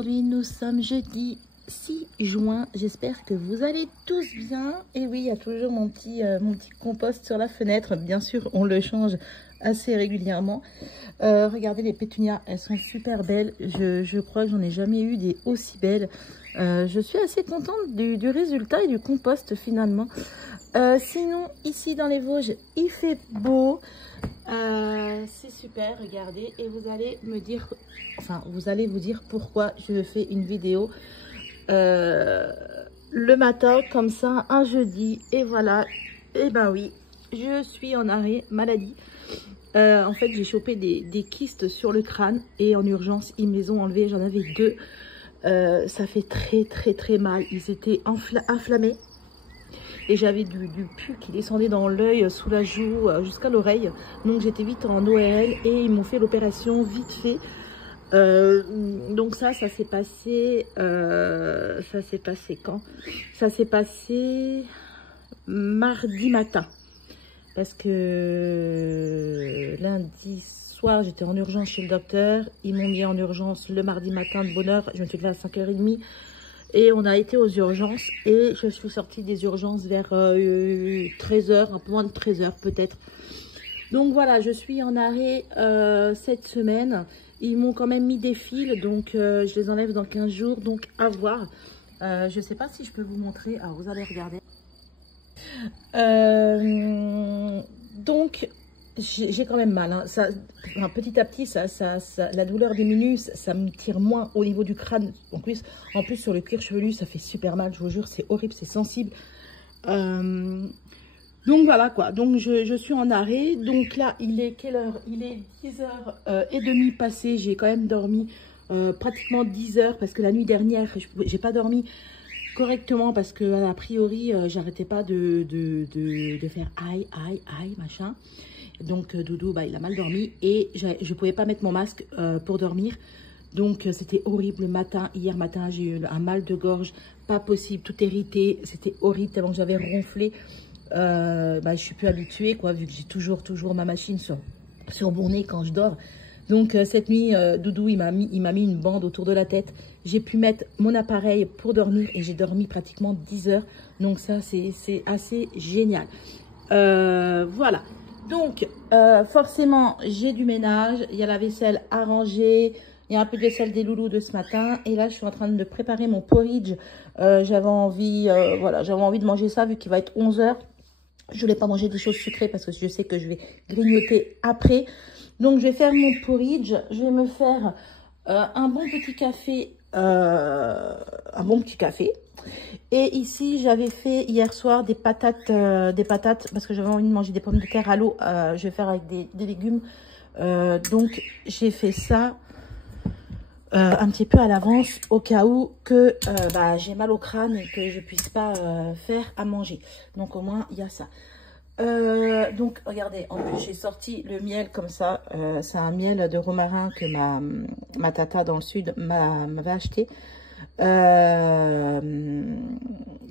aujourd'hui nous sommes jeudi 6 juin. J'espère que vous allez tous bien. Et oui, il y a toujours mon petit compost sur la fenêtre. Bien sûr, on le change assez régulièrement. Regardez les pétunias, elles sont super belles. Je crois que j'en ai jamais eu des aussi belles. Je suis assez contente du résultat et du compost finalement. Sinon, ici dans les Vosges, il fait beau. C'est super, regardez. Et vous allez me dire, enfin, vous allez vous dire pourquoi je fais une vidéo le matin, comme ça, un jeudi. Et voilà, et ben oui, je suis en arrêt maladie. En fait, j'ai chopé des kystes sur le crâne et en urgence, ils me les ont enlevés. J'en avais 2. Ça fait très mal. Ils étaient inflammés. Et j'avais du pu qui descendait dans l'œil, sous la joue, jusqu'à l'oreille. Donc j'étais vite en ORL et ils m'ont fait l'opération vite fait. Donc ça s'est passé... ça s'est passé quand? Ça s'est passé mardi matin. Parce que lundi soir, j'étais en urgence chez le docteur. Ils m'ont mis en urgence le mardi matin de bonne heure. Je me suis levée à 5h30. Et on a été aux urgences et je suis sortie des urgences vers 13h, un peu moins de 13h peut-être. Donc voilà, je suis en arrêt cette semaine. Ils m'ont quand même mis des fils, donc je les enlève dans 15 jours, donc à voir. Je ne sais pas si je peux vous montrer. Alors vous allez regarder. Donc j'ai quand même mal, hein. Ça, enfin, petit à petit, la douleur diminue, ça me tire moins au niveau du crâne. En plus sur le cuir chevelu, ça fait super mal, je vous jure, c'est horrible, c'est sensible. Donc voilà quoi, donc je suis en arrêt. Donc là, il est quelle heure? Il est 10h30 passé. J'ai quand même dormi pratiquement 10 heures parce que la nuit dernière, j'ai pas dormi correctement parce que a priori, j'arrêtais pas de faire aïe, machin. Donc Doudou, bah, il a mal dormi et je pouvais pas mettre mon masque pour dormir. Donc c'était horrible le matin. Hier matin, j'ai eu un mal de gorge, pas possible, tout irrité. C'était horrible tellement que j'avais ronflé. Bah, je suis plus habituée quoi, vu que j'ai toujours ma machine sur mon nez quand je dors. Donc cette nuit, Doudou, il m'a mis une bande autour de la tête. J'ai pu mettre mon appareil pour dormir et j'ai dormi pratiquement 10 heures. Donc ça, c'est assez génial. Voilà. Donc, forcément, j'ai du ménage. Il y a la vaisselle à ranger. Il y a un peu de vaisselle des loulous de ce matin. Et là, je suis en train de préparer mon porridge. J'avais envie, voilà, j'avais envie de manger ça vu qu'il va être 11 h. Je voulais pas manger des choses sucrées parce que je sais que je vais grignoter après. Donc, je vais faire mon porridge. Je vais me faire un bon petit café. Et ici, j'avais fait hier soir des patates parce que j'avais envie de manger des pommes de terre à l'eau. Je vais faire avec des légumes. Donc, j'ai fait ça un petit peu à l'avance au cas où que bah, j'ai mal au crâne et que je puisse pas faire à manger. Donc, au moins, il y a ça. Donc, regardez, en plus, j'ai sorti le miel comme ça. C'est un miel de romarin que ma tata dans le sud m'avait acheté.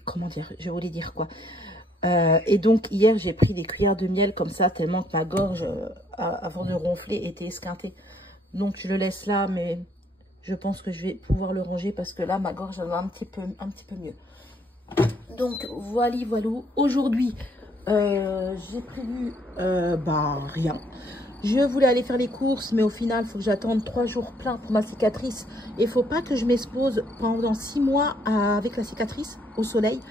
Comment dire, je voulais dire quoi. Et donc hier j'ai pris des cuillères de miel comme ça tellement que ma gorge avant de ronfler était esquintée. Donc je le laisse là, mais je pense que je vais pouvoir le ranger parce que là ma gorge elle va un petit peu mieux. Donc voilà. Aujourd'hui j'ai prévu bah rien. Je voulais aller faire les courses, mais au final, il faut que j'attende 3 jours pleins pour ma cicatrice. Et il ne faut pas que je m'expose pendant 6 mois avec la cicatrice au soleil.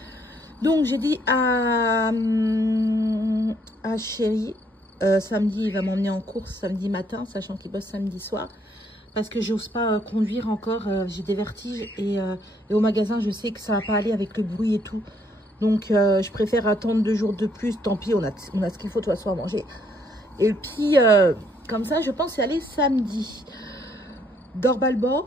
Donc, j'ai dit à Chéri, samedi, il va m'emmener en course samedi matin, sachant qu'il bosse samedi soir. Parce que j'ose pas conduire encore, j'ai des vertiges. Et au magasin, je sais que ça ne va pas aller avec le bruit et tout. Donc, je préfère attendre 2 jours de plus. Tant pis, on a ce qu'il faut de toute façon à manger. Et puis, comme ça, je pense y aller samedi. Dorbalbo.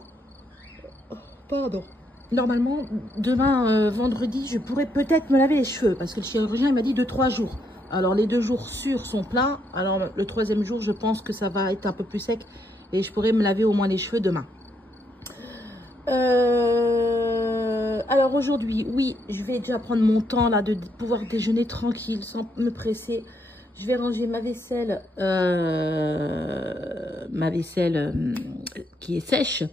Pardon. Normalement, demain, vendredi, je pourrais peut-être me laver les cheveux. Parce que le chirurgien, il m'a dit 2-3 jours. Alors, les 2 jours sûrs sont pleins. Alors, le 3e jour, je pense que ça va être un peu plus sec. Et je pourrais me laver au moins les cheveux demain. Alors, aujourd'hui, oui, je vais déjà prendre mon temps là de pouvoir déjeuner tranquille, sans me presser. Je vais ranger ma vaisselle qui est sèche.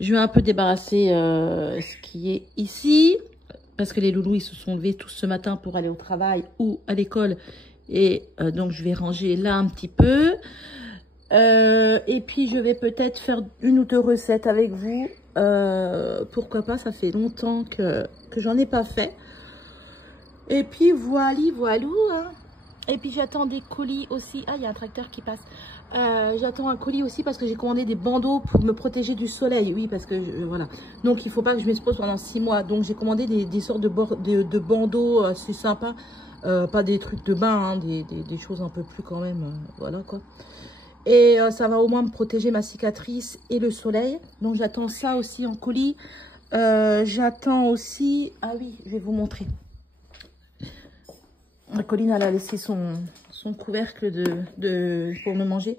Je vais un peu débarrasser ce qui est ici. Parce que les loulous, ils se sont levés tous ce matin pour aller au travail ou à l'école. Et donc, je vais ranger là un petit peu. Et puis, je vais peut-être faire une ou deux recettes avec vous. Pourquoi pas, ça fait longtemps que j'en ai pas fait. Et puis, voilou, hein. Et puis, j'attends des colis aussi. Ah, il y a un tracteur qui passe. J'attends un colis aussi parce que j'ai commandé des bandeaux pour me protéger du soleil. Oui, parce que voilà. Donc, il faut pas que je m'expose pendant 6 mois. Donc, j'ai commandé des sortes de bandeaux assez sympas. Pas des trucs de bain, hein, des choses un peu plus quand même. Voilà quoi. Et ça va au moins me protéger ma cicatrice et le soleil. Donc, j'attends ça aussi en colis. J'attends aussi... Ah oui, je vais vous montrer. Colline, elle a laissé son couvercle pour me manger.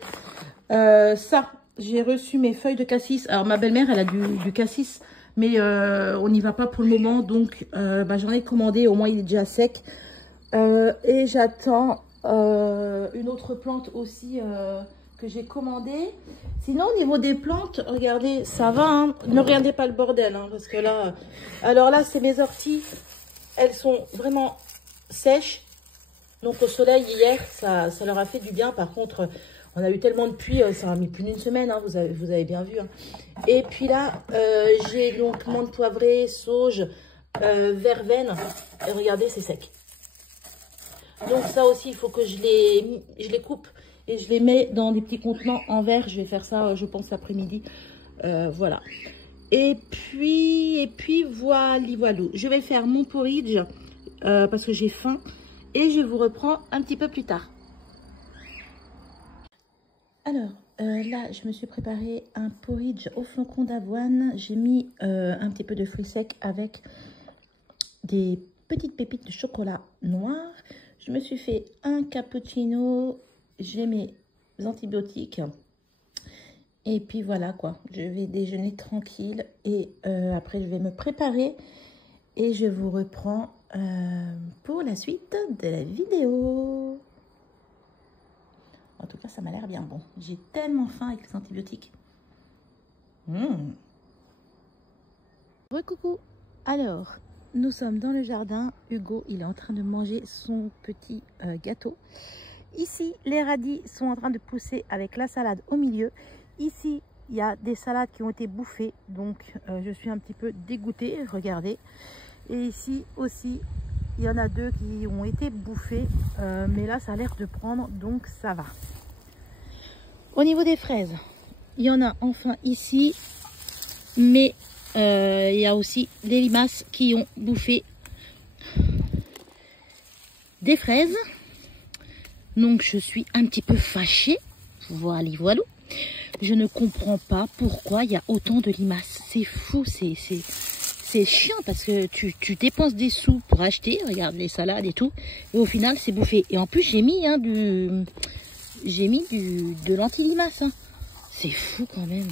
Ça, j'ai reçu mes feuilles de cassis. Alors, ma belle-mère, elle a du cassis, mais on n'y va pas pour le moment. Donc, j'en ai commandé. Au moins, il est déjà sec. Et j'attends une autre plante aussi que j'ai commandée. Sinon, au niveau des plantes, regardez, ça va. Hein. Ne regardez pas le bordel, hein, parce que là... alors là, c'est mes orties. Elles sont vraiment sèches. Donc au soleil hier, ça leur a fait du bien. Par contre, on a eu tellement de pluie, ça a mis plus d'une semaine, hein, vous avez bien vu. Hein. Et puis là, j'ai donc menthe poivrée, sauge, verveine. Et regardez, c'est sec. Donc ça aussi, il faut que je les coupe et je les mets dans des petits contenants en verre. Je vais faire ça, je pense, l'après-midi. Voilà. Et puis voilà. Je vais faire mon porridge parce que j'ai faim. Et je vous reprends un petit peu plus tard. Alors, là, je me suis préparé un porridge au flocon d'avoine. J'ai mis un petit peu de fruits secs avec des petites pépites de chocolat noir. Je me suis fait un cappuccino. J'ai mes antibiotiques. Et puis voilà quoi. Je vais déjeuner tranquille. Et après, je vais me préparer. Et je vous reprends pour la suite de la vidéo. En tout cas, ça m'a l'air bien bon. J'ai tellement faim avec les antibiotiques. Recoucou. Alors, nous sommes dans le jardin. Hugo, il est en train de manger son petit gâteau. Ici, les radis sont en train de pousser avec la salade au milieu. Ici, il y a des salades qui ont été bouffées. Donc, je suis un petit peu dégoûtée. Regardez. Et ici aussi, il y en a 2 qui ont été bouffés. Mais là, ça a l'air de prendre, donc ça va. Au niveau des fraises, il y en a enfin ici. Mais il y a aussi des limaces qui ont bouffé des fraises. Donc, je suis un petit peu fâchée. Voilà. Je ne comprends pas pourquoi il y a autant de limaces. C'est fou, c'est chiant parce que tu dépenses des sous pour acheter, regarde les salades et tout, et au final c'est bouffé. Et en plus j'ai mis de l'anti-limace. Hein. C'est fou quand même.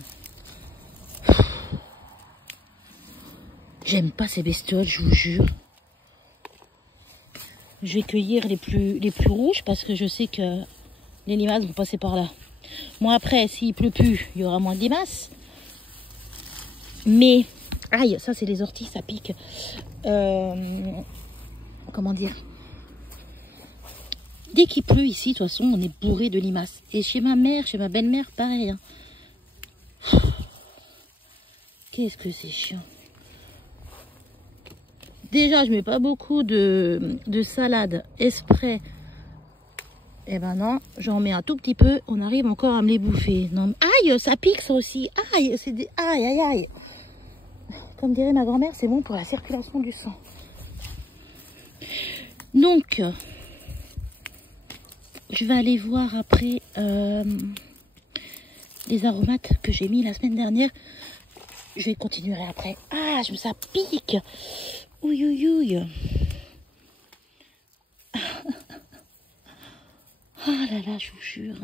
J'aime pas ces bestioles, je vous jure. Je vais cueillir les plus rouges parce que je sais que les limaces vont passer par là. Moi après, s'il pleut plus, il y aura moins de limaces. Mais aïe, ça c'est les orties, ça pique. Comment dire? Dès qu'il pleut ici, de toute façon, on est bourré de limaces. Et chez ma mère, chez ma belle-mère, pareil. Hein. Qu'est-ce que c'est chiant. Déjà, je mets pas beaucoup de salade exprès. Eh ben non, j'en mets un tout petit peu. On arrive encore à me les bouffer. Non, aïe, ça pique ça aussi. Aïe, c'est des... aïe, aïe, aïe. Comme dirait ma grand-mère, c'est bon pour la circulation du sang. Donc, je vais aller voir après les aromates que j'ai mis la semaine dernière. Je vais continuer après. Ah, ça pique. Ouïe, ouïe, ouïe. Ah là là, je vous jure.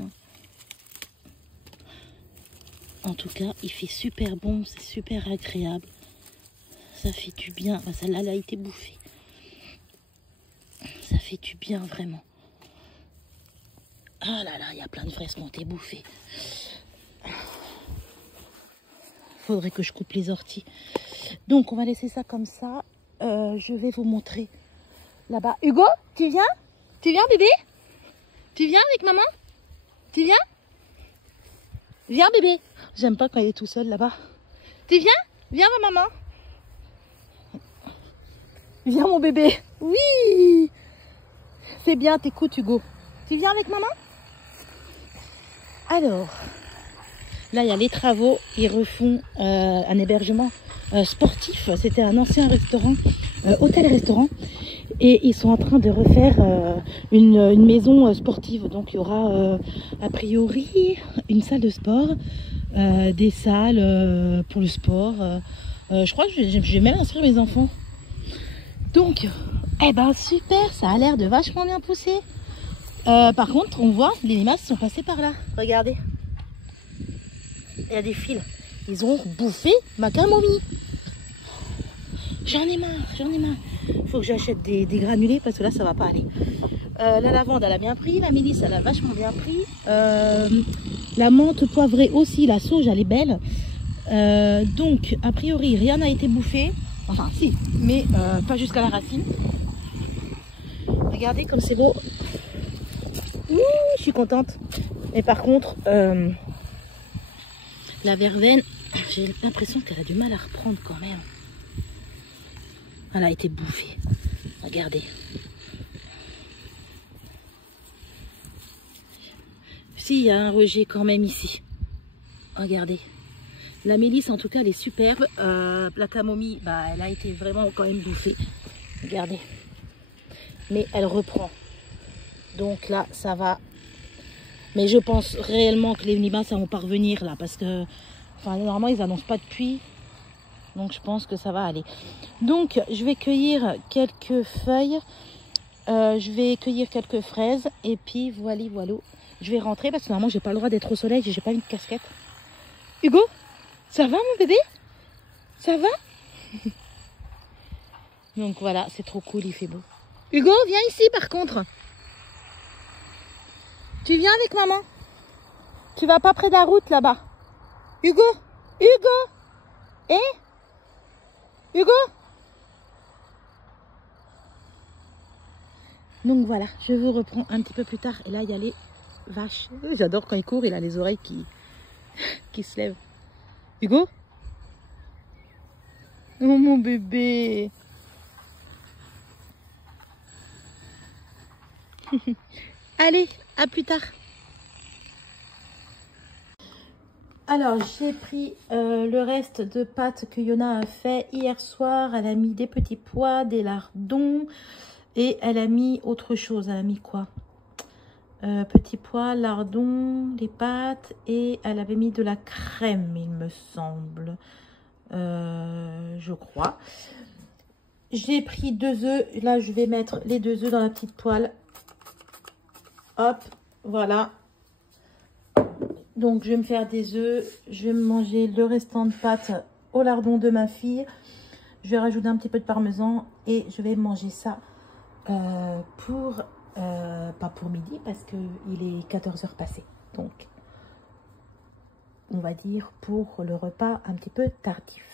En tout cas, il fait super bon, c'est super agréable. Ça fait du bien. Enfin, celle-là, elle a été bouffée. Ça fait du bien, vraiment. Ah là là, il y a plein de fraises qui ont été bouffées. faudrait que je coupe les orties. Donc, on va laisser ça comme ça. Je vais vous montrer là-bas. Hugo, tu viens? Tu viens, bébé? Tu viens avec maman? Tu viens? Viens, bébé. J'aime pas quand il est tout seul là-bas. Tu viens? Viens, ma maman. Viens, mon bébé. Oui. C'est bien, t'écoutes, Hugo. Tu viens avec maman? Alors, là, il y a les travaux. Ils refont un hébergement sportif. C'était un ancien restaurant, hôtel-restaurant. Et ils sont en train de refaire une maison sportive. Donc, il y aura a priori une salle de sport, des salles pour le sport. Je crois que je vais même inscrire mes enfants. Donc, eh ben super, ça a l'air de vachement bien pousser. Par contre, on voit les limaces sont passées par là. Regardez. Il y a des fils. Ils ont bouffé ma camomille. J'en ai marre, j'en ai marre. Il faut que j'achète des granulés parce que là, ça va pas aller. La lavande, elle a bien pris. La mélisse, elle a vachement bien pris. La menthe poivrée aussi. La sauge, elle est belle. Donc, a priori, rien n'a été bouffé. Enfin, si, mais pas jusqu'à la racine. Regardez comme c'est beau. Ouh, je suis contente. Et par contre, la verveine, j'ai l'impression qu'elle a du mal à reprendre quand même. Elle a été bouffée. Regardez. Si, il y a un rejet quand même ici. Regardez. La mélisse, en tout cas, elle est superbe. La camomille, bah, elle a été vraiment quand même bouffée. Regardez. Mais elle reprend. Donc là, ça va. Mais je pense réellement que les limaces vont pas revenir là. Parce que, enfin, normalement, ils n'annoncent pas de pluie. Donc, je pense que ça va aller. Donc, je vais cueillir quelques feuilles. Je vais cueillir quelques fraises. Et puis, voilà. Je vais rentrer parce que normalement, j'ai pas le droit d'être au soleil. J'ai pas une casquette. Hugo, ça va, mon bébé? Ça va? Donc, voilà, c'est trop cool. Il fait beau. Hugo, viens ici, par contre. Tu viens avec maman? Tu vas pas près de la route, là-bas? Hugo? Hugo? Eh? Hugo? Donc voilà, je vous reprends un petit peu plus tard. Et là, il y a les vaches. J'adore quand il court, il a les oreilles qui se lèvent. Hugo? Oh mon bébé. Allez, à plus tard. Alors, j'ai pris le reste de pâtes que Yona a fait hier soir. Elle a mis des petits pois, des lardons et elle a mis autre chose. Elle a mis quoi? Petits pois, lardons, les pâtes et elle avait mis de la crème, il me semble. Je crois. J'ai pris 2 œufs. Là, je vais mettre les 2 œufs dans la petite poêle. Hop, voilà. Donc, je vais me faire des œufs. Je vais me manger le restant de pâtes au lardon de ma fille. Je vais rajouter un petit peu de parmesan et je vais manger ça pas pour midi parce qu'il est 14 h passé. Donc, on va dire pour le repas un petit peu tardif.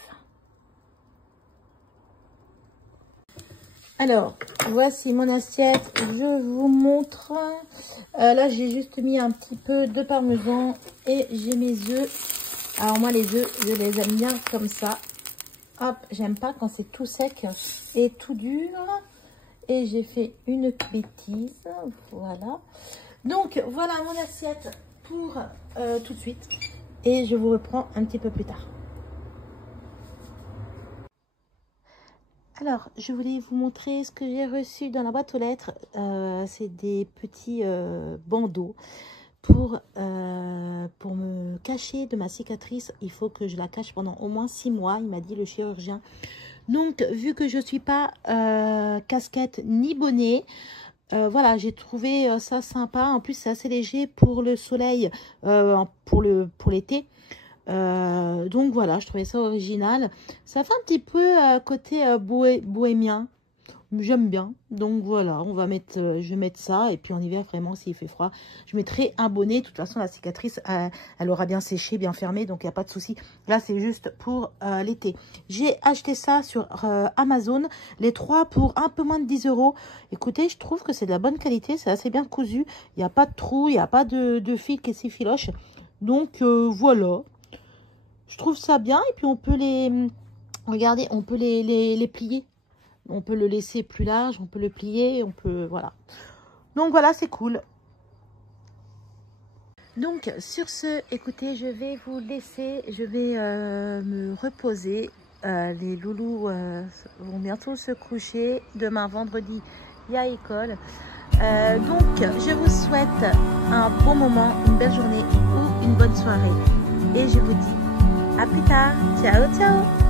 Alors, voici mon assiette. Je vous montre. Là, j'ai juste mis un petit peu de parmesan et j'ai mes œufs. Alors, moi, les œufs, je les aime bien comme ça. Hop, j'aime pas quand c'est tout sec et tout dur. Et j'ai fait une bêtise. Voilà. Donc, voilà mon assiette pour tout de suite. Et je vous reprends un petit peu plus tard. Alors, je voulais vous montrer ce que j'ai reçu dans la boîte aux lettres. C'est des petits bandeaux pour me cacher de ma cicatrice. Il faut que je la cache pendant au moins 6 mois, il m'a dit le chirurgien. Donc, vu que je ne suis pas casquette ni bonnet, voilà, j'ai trouvé ça sympa. En plus, c'est assez léger pour le soleil, pour l'été. Donc voilà, je trouvais ça original. Ça fait un petit peu côté bohémien. J'aime bien. Donc voilà, on va mettre, je vais mettre ça. Et puis en hiver, vraiment, s'il fait froid, je mettrai un bonnet. De toute façon, la cicatrice, elle aura bien séché, bien fermé. Donc il n'y a pas de souci. Là, c'est juste pour l'été. J'ai acheté ça sur Amazon. Les 3 pour un peu moins de 10 €. Écoutez, je trouve que c'est de la bonne qualité. C'est assez bien cousu. Il n'y a pas de trou. Il n'y a pas de fil qui s'effiloche. Donc voilà. Je trouve ça bien. Et puis on peut les... Regardez, on peut les plier. On peut le laisser plus large, on peut le plier, on peut... Voilà. Donc voilà, c'est cool. Donc sur ce, écoutez, je vais vous laisser. Je vais me reposer. Les loulous vont bientôt se coucher. Demain, vendredi, il y a école. Donc, je vous souhaite un bon moment, une belle journée ou une bonne soirée. Et je vous dis à plus tard. Ciao, ciao!